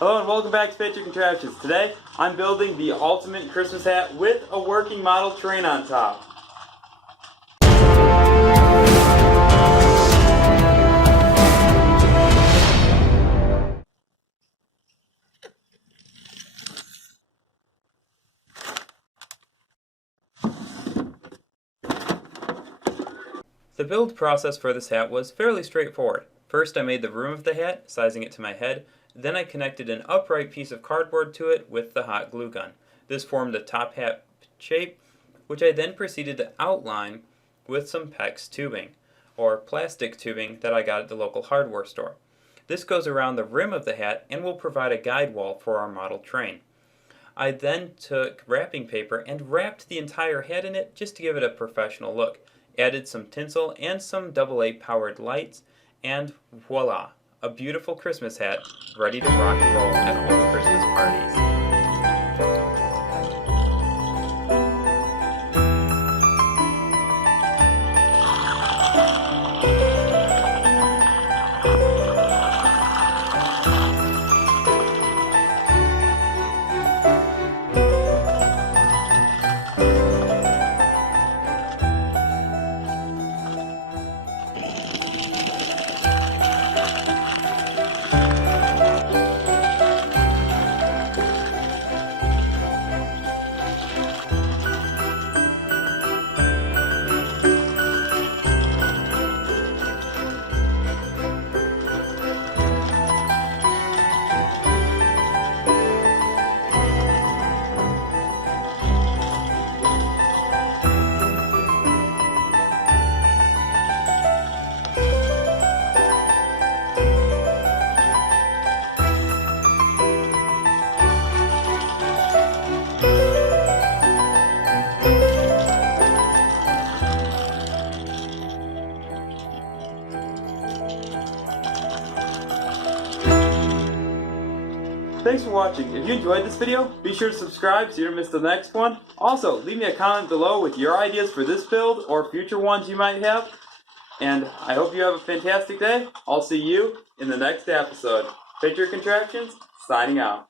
Hello and welcome back to Patriot Contraptions. Today, I'm building the ultimate Christmas hat with a working model train on top. The build process for this hat was fairly straightforward. First, I made the rim of the hat, sizing it to my head. Then I connected an upright piece of cardboard to it with the hot glue gun. This formed the top hat shape, which I then proceeded to outline with some PEX tubing, or plastic tubing that I got at the local hardware store. This goes around the rim of the hat and will provide a guide wall for our model train. I then took wrapping paper and wrapped the entire hat in it just to give it a professional look. Added some tinsel and some AA powered lights, and voila, a beautiful Christmas hat ready to rock and roll at all the Christmas parties. Thanks for watching. If you enjoyed this video, be sure to subscribe so you don't miss the next one. Also, leave me a comment below with your ideas for this build or future ones you might have. And I hope you have a fantastic day. I'll see you in the next episode. Patriot Contraptions, signing out.